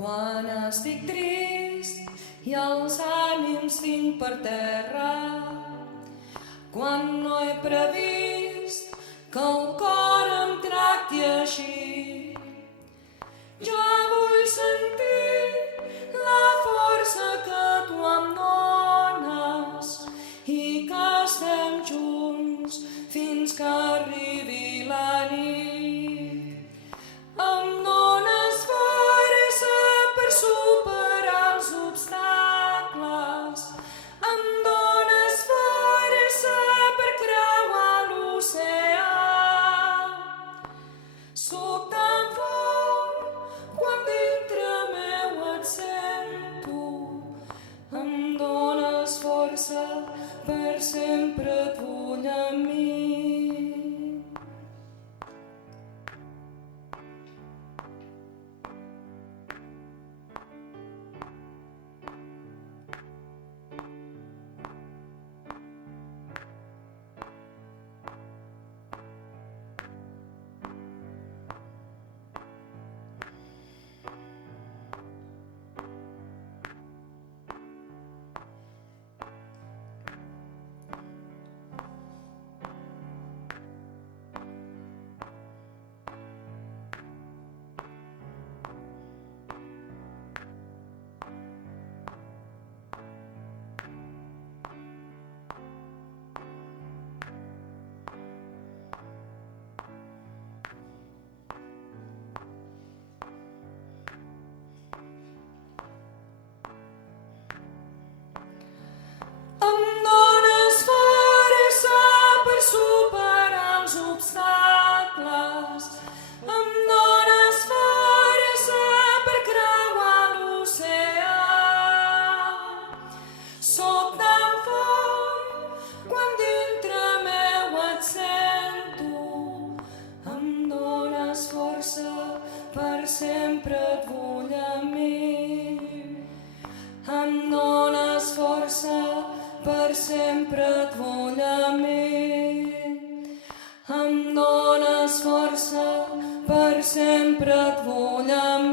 Quan estic trist i els ànims tinc per terra, quan no he previst que el cor em tracti així, jo vull sentir la força que tu em dones i que estem junts fins que arribi la nit. Em dones força per superar els obstacles, em dones força per creuar l'oceà. Soc tan fort quan dintre meu et sento, em dones força, per sempre et vull a mi. Em dones força per superar els obstacles, em dones força per creuar l'oceà. Soc tan fort quan dintre meu et sento, em dones força, per sempre et vull a mi. Em dones força, per sempre et vull a mi. Em dones força, per sempre et vull a mi.